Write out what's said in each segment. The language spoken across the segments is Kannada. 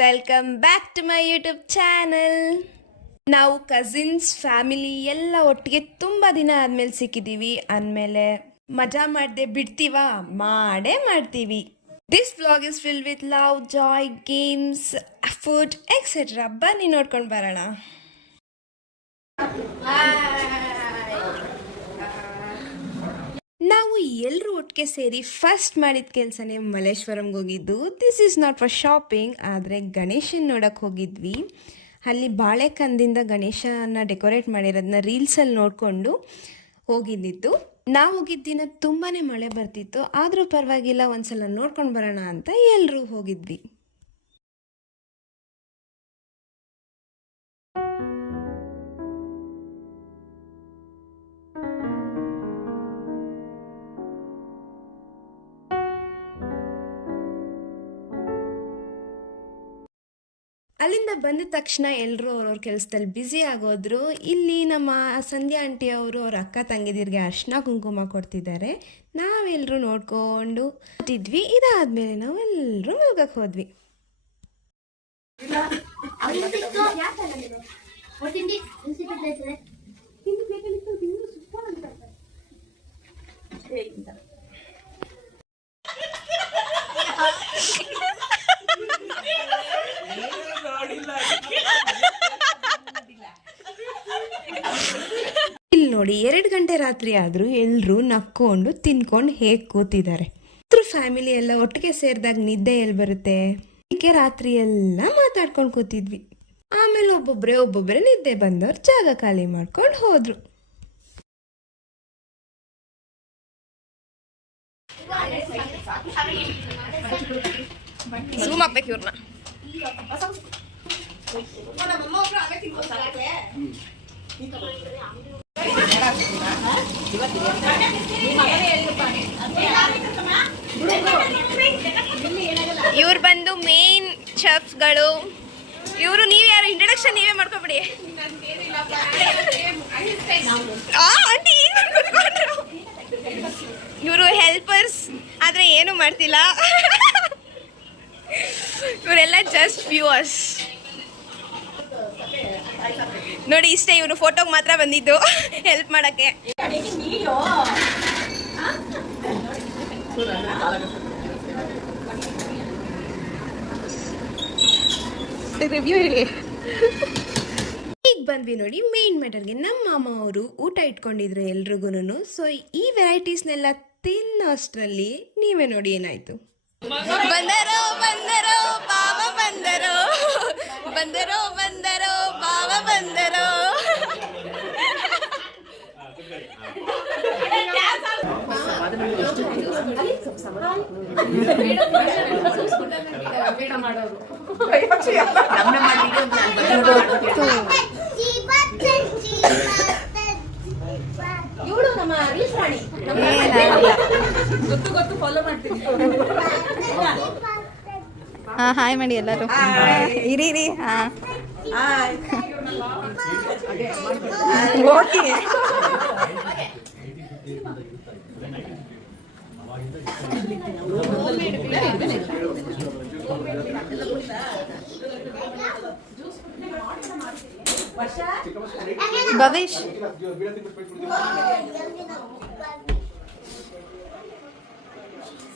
Welcome back to my YouTube channel. ನಾವು ಕಸಿನ್ಸ್ ಫ್ಯಾಮಿಲಿ ಎಲ್ಲ ಒಟ್ಟಿಗೆ ತುಂಬ ದಿನ ಆದಮೇಲೆ ಸಿಕ್ಕಿದ್ದೀವಿ. ಅಂದಮೇಲೆ ಮಜಾ ಮಾಡದೆ ಬಿಡ್ತೀವಾ? ಮಾಡೇ ಮಾಡ್ತೀವಿ. This vlog is fill with love, Joy, games, food etcetera. ಬನ್ನಿ ನೋಡ್ಕೊಂಡು ಬರೋಣ. ನಾವು ಎಲ್ಲರೂ ಒಟ್ಟಿಗೆ ಸೇರಿ ಫಸ್ಟ್ ಮಾಡಿದ ಕೆಲಸನೇ ಮಲ್ಲೇಶ್ವರಂಗೆ ಹೋಗಿದ್ದು. This is not for shopping, ಆದರೆ ಗಣೇಶನ ನೋಡೋಕ್ಕೆ ಹೋಗಿದ್ವಿ. ಅಲ್ಲಿ ಬಾಳೆಕಂದಿಂದ ಗಣೇಶನ ಡೆಕೋರೇಟ್ ಮಾಡಿರೋದನ್ನ ರೀಲ್ಸಲ್ಲಿ ನೋಡಿಕೊಂಡು ಹೋಗಿದ್ದಿತ್ತು. ನಾವು ಹೋಗಿದ್ದ ದಿನ ತುಂಬಾ ಮಳೆ ಬರ್ತಿತ್ತು, ಆದರೂ ಪರವಾಗಿಲ್ಲ ಒಂದ್ಸಲ ನೋಡ್ಕೊಂಡು ಬರೋಣ ಅಂತ ಎಲ್ಲರೂ ಹೋಗಿದ್ವಿ. ಅಲ್ಲಿಂದ ಬಂದ ತಕ್ಷಣ ಎಲ್ಲರೂ ಅವ್ರವ್ರ ಕೆಲಸದಲ್ಲಿ ಬ್ಯುಸಿ ಆಗೋದ್ರು. ಇಲ್ಲಿ ನಮ್ಮ ಸಂಧ್ಯಾ ಆಂಟಿ ಅವರು ಅವ್ರ ಅಕ್ಕ ತಂಗಿದಿರಿಗೆ ಅರ್ಶಿನ ಕುಂಕುಮ ಕೊಡ್ತಿದ್ದಾರೆ. ನಾವೆಲ್ಲರೂ ನೋಡ್ಕೊಂಡು ಇದ್ವಿ. ಇದಾದ್ಮೇಲೆ ನಾವು ಎಲ್ಲರೂ ಮಲ್ಗಕ್ಕೆ ಹೋದ್ವಿ. ಇಲ್ಲಿ ನೋಡಿ, 2 ಗಂಟೆ ರಾತ್ರಿ ಆದರೂ ಎಲ್ಲರೂ ನಕ್ಕೊಂಡು ತಿನ್ಕೊಂಡು ಹೇಗೆ ಕೂತಿದ್ದಾರೆ. ಫ್ಯಾಮಿಲಿ ಎಲ್ಲ ಒಟ್ಟಿಗೆ ಸೇರಿದಾಗ ನಿದ್ದೆ ಎಲ್ಲಿ ಬರುತ್ತೆ? ಅದಕ್ಕೆ ರಾತ್ರಿ ಎಲ್ಲ ಮಾತಾಡ್ಕೊಂಡು ಕೂತಿದ್ವಿ. ಆಮೇಲೆ ಒಬ್ಬೊಬ್ಬರೇ ನಿದ್ದೆ ಬಂದವ್ರು ಜಾಗ ಖಾಲಿ ಮಾಡ್ಕೊಂಡು ಹೋದ್ರು. ಝೂಮ್ ಹಾಕ್ಬೇಕು ಇವ್ರನ್ನ. ಇವ್ರು ಬಂದು ಮೇನ್ ಶೆಫ್ಗಳು. ಇವರು ನೀವು ಯಾರು? ಇಂಟ್ರಡಕ್ಷನ್ ನೀವೇ ಮಾಡ್ಕೊಬಿಡಿ. ಇವರು ಹೆಲ್ಪರ್ಸ್, ಆದರೆ ಏನು ಮಾಡ್ತಿಲ್ಲ. ಇವರೆಲ್ಲ ಜಸ್ಟ್ ವ್ಯೂವರ್ಸ್. ನೋಡಿ ಇಷ್ಟೇ, ಇವನು ಫೋಟೋಗೆ ಮಾತ್ರ ಬಂದಿದ್ದು ಹೆಲ್ಪ್ ಮಾಡಕ್ಕೆ. ಈಗ ಬಂದ್ವಿ ನೋಡಿ ಮೇನ್ ಮ್ಯಾಟರ್ಗೆ. ನಮ್ಮ ಮಾಮ ಅವರು ಊಟ ಇಟ್ಕೊಂಡಿದ್ರು ಎಲ್ರಿಗೂ. ಸೊ ಈ ವೆರೈಟೀಸ್ನೆಲ್ಲ ತಿನ್ನೋಷ್ಟರಲ್ಲಿ ನೀವೇ ನೋಡಿ ಏನಾಯ್ತು. ಬಂದರೋ ಬಂದರೋ ಬಾವ ಬಂದರೋ, ಬಂದರೋ ಬಂದರೋ ಬಾವ ಬಂದರೋ. ಹಾಯ್ ಮಾಡಿ ಎಲ್ಲರೂ. ಇರಿ. Okay. Bhavesh,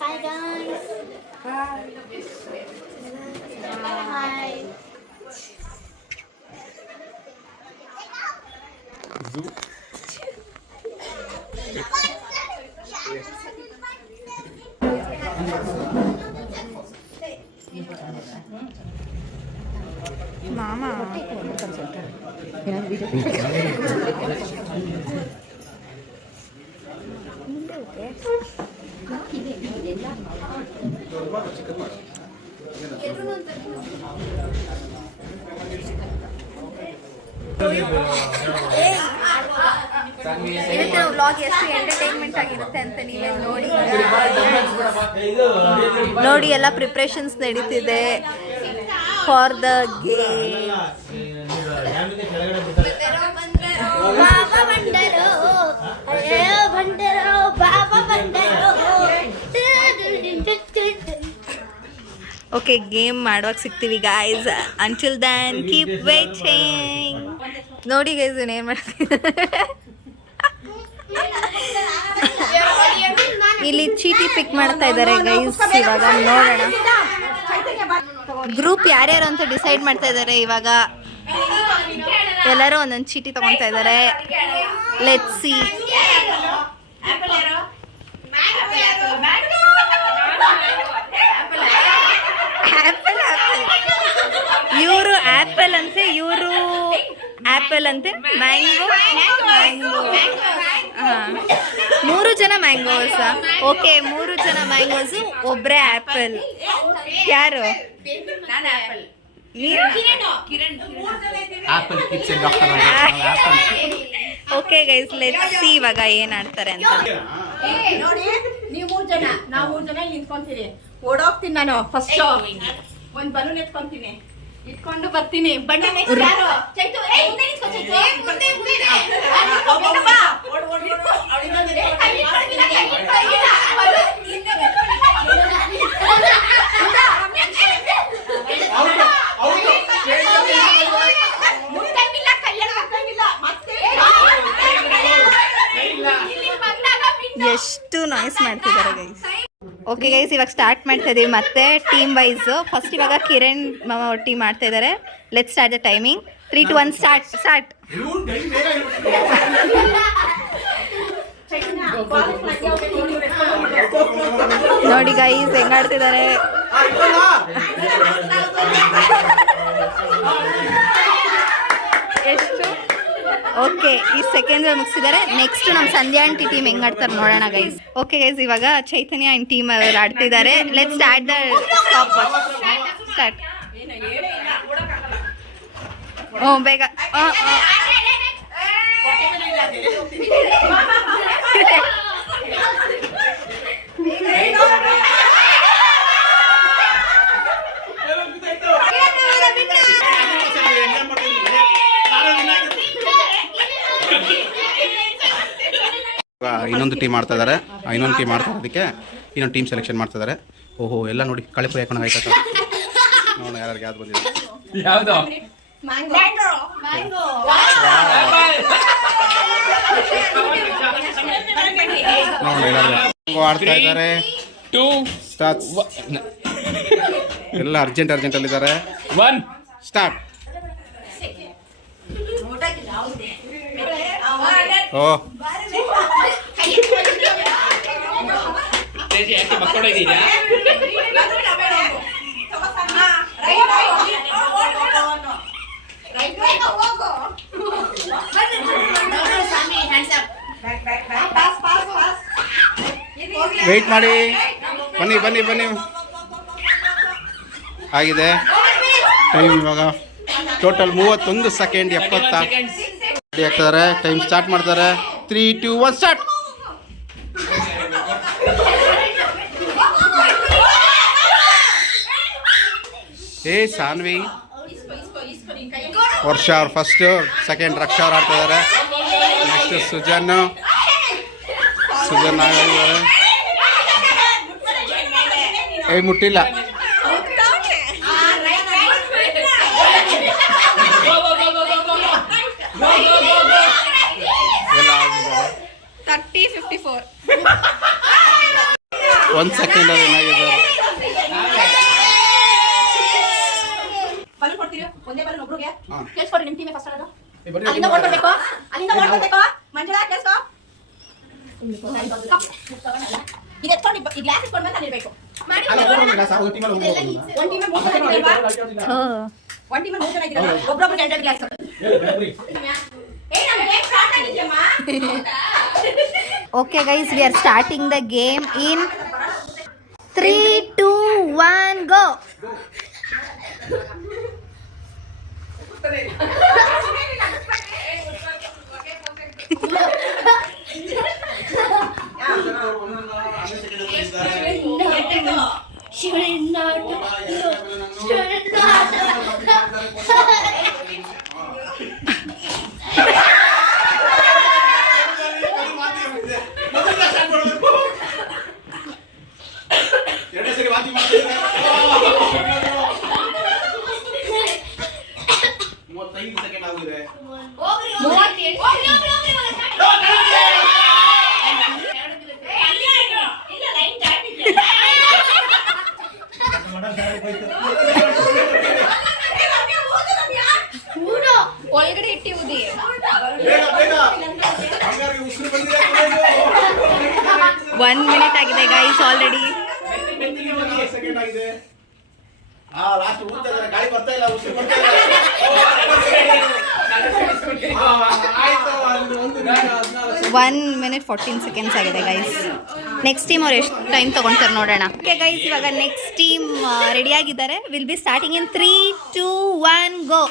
Hi guys. Hi. Hi. ಮಾಮಾ ಇವತ್ತಿನ ವ್ಲಾಗ್ ಎಷ್ಟು ಎಂಟರ್ಟೈನ್ಮೆಂಟ್ ಆಗಿರುತ್ತೆ ಅಂತ ನೀವೇ ನೋಡಿ. ಎಲ್ಲ ಪ್ರಿಪ್ರೇಷನ್ಸ್ ನಡೀತಿದೆ for the game. Okay game ಮಾಡುವಾಗ ಸಿಗ್ತೀವಿ guys. Until then keep waiting. ನೋಡಿ ಗೈಸ್ ಏನು ಮಾಡ್ತಿದ್ದಾರೆ ಇಲ್ಲಿ ಚೀಟಿ ಪಿಕ್ ಮಾಡ್ತಾ ಇದ್ದಾರೆ ಗೈಸ್. ಇವಾಗ ನೋಡೋಣ ಗ್ರೂಪ್ ಯಾರ್ಯಾರು ಅಂತ ಡಿಸೈಡ್ ಮಾಡ್ತಾ ಇದ್ದಾರೆ. ಇವಾಗ ಎಲ್ಲರೂ ಒಂದೊಂದು ಚೀಟಿ ತಗೊತಾ ಇದ್ದಾರೆ. Let's see. ಇವರು ಆಪಲ್ ಅಂತೆ, ಇವರು ಆಪಲ್ ಅಂತೆ. ಮ್ಯಾಂಗೋ ಮೂರು ಜನ ಮ್ಯಾಂಗೋಸ್. ಓಕೆ 3 ಜನ ಮ್ಯಾಂಗೋಸ್, ಒಬ್ರೇ ಆಪಲ್. ಯಾರು? ಓಕೆ ಗೈಸ್ ಲೆಟ್ಸ್ ಸಿ ಇವಾಗ ಏನ್ ಆಡ್ತಾರೆ ಅಂತ. ನೋಡಿ ನೀವು 3 ಜನ, ನಾವು 3 ಜನ ಇಲ್ಲಿ ನಿಂತ್ಕೊಂತೀರಿ. ಓಡೋಗ್ತೀನಿ ನಾನು. ಫಸ್ಟ್ ಒಂದ್ ಬಲೂನ್ ಎತ್ಕೊಂತೀನಿ, ಇಟ್ಕೊಂಡು ಬರ್ತೀನಿ. ಬಣ್ಣ ನೆಕ್ಸ್ಟ್ ಯಾರು? ಚೈತು. ಮುಂದೆ ನಿಂತ್ಕೊ ಚೈತು. ಮುಂದೆ ಬಾ. ಓಡ್ ಎಷ್ಟು ನಾಯ್ಸ್ ಮಾಡ್ತಿದ್ದಾರೆ ಗೈಸ್. ಓಕೆ ಗೈಸ್ ಇವಾಗ ಸ್ಟಾರ್ಟ್ ಮಾಡ್ತಾ ಇದೀವಿ ಮತ್ತೆ ಟೀಮ್ ವೈಸ್. ಫಸ್ಟ್ ಇವಾಗ ಕಿರಣ್ ಟೀಮ್ ಮಾಡ್ತಾ ಇದ್ದಾರೆ. Let's start the timing. 3 2 1 start. ನೋಡಿ ಗೈಸ್ ಹೆಂಗ್ ಆಡ್ತಿದ್ದಾರೆ. ಎಷ್ಟು ಓಕೆ ಈ ಸೆಕೆಂಡ್ ಮುಗಿಸಿದ್ದಾರೆ. ನೆಕ್ಸ್ಟ್ ನಮ್ಮ ಸಂಧ್ಯಾ ಆಂಟಿ ಟೀಮ್ ಹೆಂಗ್ ಆಡ್ತಾರೆ ನೋಡೋಣ ಗೈಸ್. ಓಕೆ ಗೈಸ್ ಇವಾಗ ಚೈತನ್ಯ ಆಂಟಿ ಟೀಮ್ ಅವರು ಆಡ್ತಿದ್ದಾರೆ. Let's start the start. ಓ ಬೇಗ. ಇನ್ನೊಂದು ಟೀಮ್ ಮಾಡ್ತಾ ಇದ್ದಾರೆ. ಇನ್ನೊಂದು ಟೀಮ್ ಮಾಡ್ತಾ ಇರೋದಕ್ಕೆ ಇನ್ನೊಂದು ಟೀಮ್ ಸೆಲೆಕ್ಷನ್ ಮಾಡ್ತಾ ಇದ್ದಾರೆ. ಓಹೋ ಎಲ್ಲ ನೋಡಿ ಕಳೆ ಪುರಿ ಹಾಕೊಂಡು ಆಯ್ತಾ ನೋಡೋಣ ಯಾರು ಯಾವ್ದು ಬಂದಿದೆ. ಯಾವುದು ನೋಡೋಣ ಎಲ್ಲರೂ ಆಡ್ತಾ ಇದ್ದಾರೆ. ಎಲ್ಲ ಅರ್ಜೆಂಟ್ ಅಲ್ಲಿದ್ದಾರೆ. 1 ಸ್ಟಾರ್ಟ್. ಓ ಯಾಕೆ ಮಕ್ಕಳಿದ್ದೀರಾ? ವೆಯ್ಟ್ ಮಾಡಿ, ಬನ್ನಿ ಆಗಿದೆ ಟೈಮ್. ಇವಾಗ ಟೋಟಲ್ 31 ಸೆಕೆಂಡ್ 70 ರೆಡಿ ಆಗ್ತಾರೆ. ಟೈಮ್ ಸ್ಟಾರ್ಟ್ ಮಾಡ್ತಾರೆ. 3 2 1 ಸ್ಟಾರ್ಟ್. ಸಾನ್ವಿ ವರ್ಷ ಅವ್ರು ಫಸ್ಟ್, ಸೆಕೆಂಡ್ ರಕ್ಷಾ ಅವ್ರು ಆಡ್ತಾ ಇದ್ದಾರೆ. ನೆಕ್ಸ್ಟ್ ಸುಜನ್ ಮುಟ್ಟಿಲ್ಲ. ಎಲ್ಲ ಆಗಿದ್ದಾರೆ. 30-54 1 ಸೆಕೆಂಡ್ ಅಲ್ಲಿ ಏನಾಗಿದ್ದಾರೆ. ಒಂದೇ ಬಲೂನ್ ಒಬ್ರಿಗೆ ಕೇಳಿಸ್ಕೊಡಿ. ನಿಮ್ಮ ಟೀಮೇ ಫಸ್ಟ್ ಆಡೋದು. ಅಲ್ಲಿಂದ ಓಡ್ಬರ್ಬೇಕು. ಮಂಜುಳಾ ಕೇಳಿಸ್ಕೊ. ಇದು ಎತ್ಕೊಂಡು ಈ ಗ್ಲಾಸ್ ಇಟ್ಕೊಂಡು ಬಂದು ಅಲ್ಲಿ ಇರಬೇಕು. ಒಂದು ಟೀಮೇ 3 ಜನ ಇದ್ದೀರಲ್ವಾ? ಒಂದು ಟೀಮೇ 3 ಜನ ಇದ್ದೀರಲ್ವಾ? ಒಬ್ಬೊಬ್ರಿಗೆ 2 glass. Okay guys, we are starting the game in 3 2 1 go. ಎರಡೇ ಸರಿ ವಾಂತಿ ಮಾಡ್ತಿದ್ದಾರೆ. 1 minute ಆಗಿದೆ ಗೈಸ್ ಆಲ್ರೆಡಿ. ಸೆಕೆಂಡ್ ಆಗಿದೆ. ಲಾಸ್ಟ್ ಊದ್ತಾ ಇದ್ದಾರೆ, ಗಾಳಿ ಬರ್ತಾ ಇಲ್ಲ, ಉಸಿರು ಬರ್ತಾ ಇಲ್ಲ. ಆಯ್ತು, ಒಂದು ನಿಮಿಷ 1 minute 14 seconds ಆಗಿದೆ ಗೈಸ್. ನೆಕ್ಸ್ಟ್ ಟೀಮ್ ಅವ್ರು ಎಷ್ಟು ಟೈಮ್ ತಗೊಂತಾರೆ ನೋಡೋಣ. ಓಕೆ ಗೈಸ್, ಇವಾಗ ನೆಕ್ಸ್ಟ್ ಟೀಮ್ ರೆಡಿ ಆಗಿದ್ದಾರೆ. ವಿಲ್ ಬಿ ಸ್ಟಾರ್ಟಿಂಗ್ ಇನ್ 3, 2, 1 ಗೋ.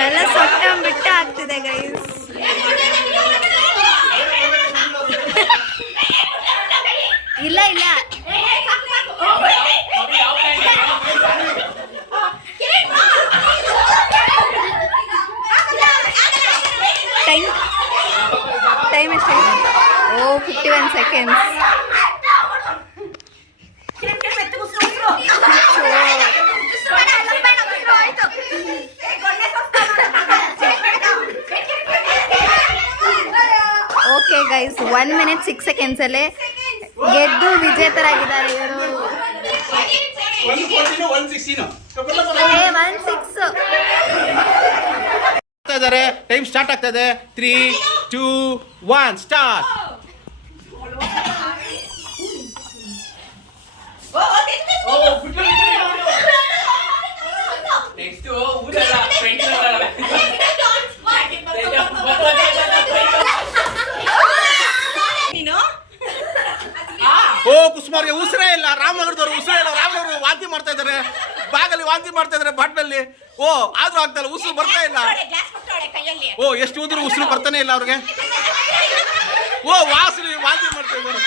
ಎಲ್ಲ ಸೊಟ್ಟ ಬಿಟ್ಟ ಆಗ್ತಿದೆ ಗೈಸ್. ಇಲ್ಲ ಇಲ್ಲ ಟೈಮ್ ಎಷ್ಟಾಗಿದೆ? ಓ 51 seconds. Okay guys, 1 minute 6 seconds ಅಲ್ಲೇ ಗೆದ್ದು ವಿಜೇತರಾಗಿದ್ದಾರೆ ಇವರು. 116 ಇದ್ದಾರೆ. ಟೈಮ್ ಸ್ಟಾರ್ಟ್ ಆಗ್ತಾ ಇದೆ. 3, 2, 1 ಸ್ಟಾರ್ಟ್. ನೆಕ್ಸ್ಟ್ ಊರಲ್ಲ ಫ್ರೆಂಡ್ಸ್ ಅಲ್ಲ. ಓ ಕುಸುಮಾರ್ಗೆ ಉಸಿರೇ ಇಲ್ಲ. ರಾಮನಗರದವರು ಉಸಿರೇ ಇಲ್ಲ. ರಾಮನಗರ ವಾಂತಿ ಮಾಡ್ತಾ ಇದ್ದಾರೆ, ಬಾಗಲ್ಲಿ ವಾಂತಿ ಮಾಡ್ತಾ ಇದ್ದಾರೆ ಬಾಟ್ಲಲ್ಲಿ. ಓ ಆದ್ರೂ ಆಗ್ತಲ್ಲ, ಉಸಿರು ಬರ್ತಾ ಇಲ್ಲ. ಓ ಎಷ್ಟು ಉಸಿರು ಉಸಿರು ಬರ್ತಾನೆ ಇಲ್ಲ ಅವ್ರಿಗೆ. ಓ ವಾಸನೆ ವಾಂತಿ ಮಾಡ್ತಾ ಇದ್ದಾರೆ.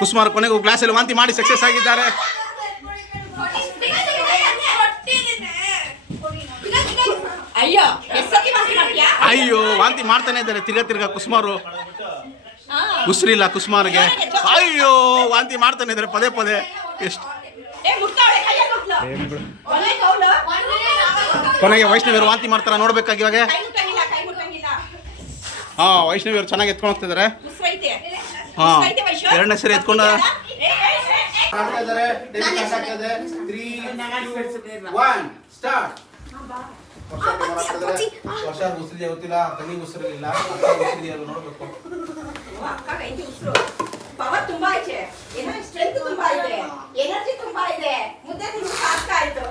ಕುಸುಮಾರ್ ಕೊನೆಗೂ ಗ್ಲಾಸಲ್ಲಿ ವಾಂತಿ ಮಾಡಿ ಸಕ್ಸಸ್ ಆಗಿದ್ದಾರೆ. ಅಯ್ಯೋ ವಾಂತಿ ಮಾಡ್ತಾನೆ ಇದ್ದಾರೆ ತಿರ್ಗಾ ಕುಸುಮಾರು. ಉಸಿರಿಲ್ಲ ಕುಸುಮಾರ್ಗೆ. ಅಯ್ಯೋ ವಾಂತಿ ಮಾಡ್ತಾನೆ ಇದ್ದಾರೆ ಪದೇ. ಎಷ್ಟು ಕೊನೆಗೆ ವೈಷ್ಣವಿಯವರು ವಾಂತಿ ಮಾಡ್ತಾರ ನೋಡ್ಬೇಕಾಗಿ ಇವಾಗ. ಹಾ ವೈಷ್ಣವಿಯವರು ಚೆನ್ನಾಗಿ ಎತ್ಕೊಂಡು ಹೋಗ್ತಿದ್ದಾರೆ. ಹಾ ಎರಡನೇ ಸರಿ ಎತ್ಕೊಂಡು 3, 2, 1 ಸ್ಟಾರ್ಟ್. ವರ್ಷ ಉಸಿರಿದೆ ಗೊತ್ತಿಲ್ಲ, ತನಿ ಉಸಿರಿಲ್ಲ, ನೋಡ್ಬೇಕು. ಪವರ್ ತುಂಬಾ ಇದೆ, ಸ್ಟ್ರೆಂತ್ ತುಂಬಾ ಇದೆ, ಎನರ್ಜಿ ತುಂಬಾ ಇದೆ. ಮುದ್ದೆ ತಿಂದು ಸಾಕಾಯ್ತು.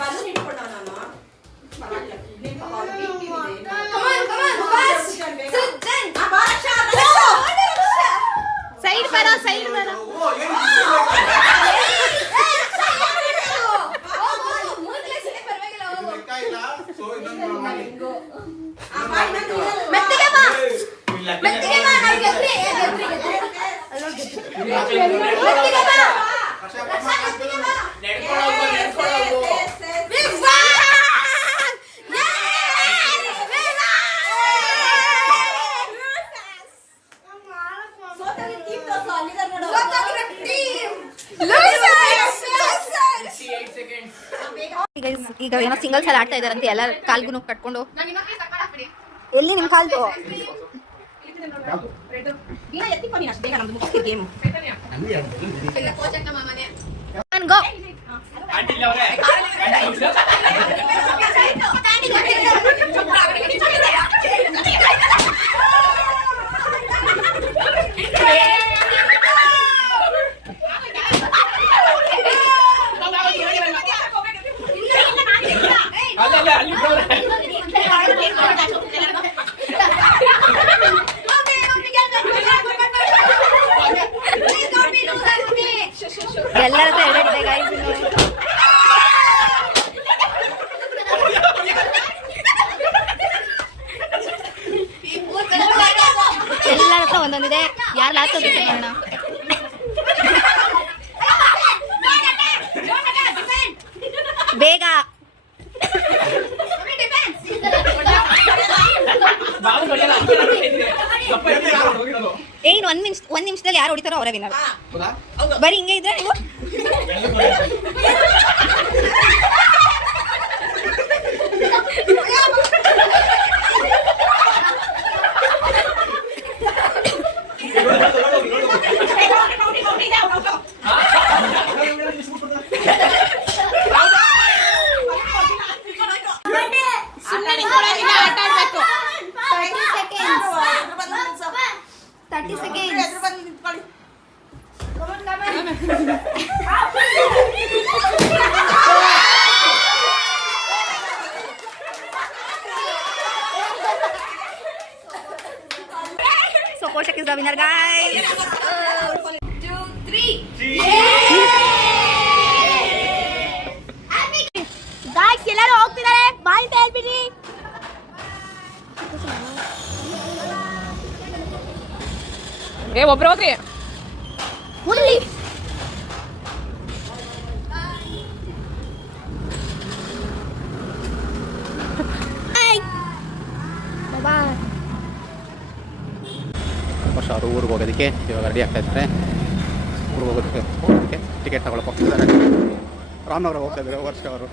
ಬಂದು ನಿಂತ್ಕೊಂಡ ನಾನು. ಸೈಡ್ ಬರ ಸೈಡ್ ಬರ. ಈಗ ಏನೋ ಸಿಂಗಲ್ಸ್ ಅಲ್ಲಿ ಆಡ್ತಾ ಇದಾರಂತೆ, ಎಲ್ಲ ಕಾಲ್ಗೂ ಕಟ್ಕೊಂಡು. ಎಲ್ಲಿ ನಿಮ್ ಕಾಲ್ದು? ಗೋ. ಎಲ್ಲರ ಹತ್ರ ಹೇಳಿದ್ದೆ ಗೈಸ್. ಎಲ್ಲರ ಹತ್ರ ಒಂದೊಂದಿದೆ. ಯಾರು ಲಾಸ್ಟ್ ನೋಡೋಣ. ಬೇಗ ಏನು ಒಂದ್ ನಿಮಿಷದಲ್ಲಿ ಯಾರು ಹೊಡಿತಾರೋ ಅವರೇ ವಿನ್ನರ್. ಬರೀ ಹಿಂಗೆ ಇದ್ರೆ ನೀವು ಆಟ ಆಡ್ಬೇಕು. 30 seconds. So Koshak is the winner, guys. 1, 2, 3. Guys ಎಲ್ಲರೂ ಹೋಗ್ತಿದ್ದಾರೆ ಬಾಯ್ ಹೇಳ್ಬಿಡಿ. ಒಬ್ರು ಹೋಗ್ರಿ. ಮುರಳಿ ಬಾಯ್. ವರ್ಷ ಅವರು ಊರಿಗೆ ಹೋಗೋದಕ್ಕೆ ಇವಾಗ ರೆಡಿ ಆಗ್ತಾ ಇದ್ದಾರೆ. ಊರಿಗೆ ಹೋಗೋದಕ್ಕೆ ಟಿಕೆಟ್ ತಗೊಳಕ್ಕೆ ಹೋಗ್ತಿದ್ದಾರೆ. ರಾಮನಗರ ಹೋಗ್ತಾ ಇದ್ದಾರೆ ವರ್ಷ ಅವರು.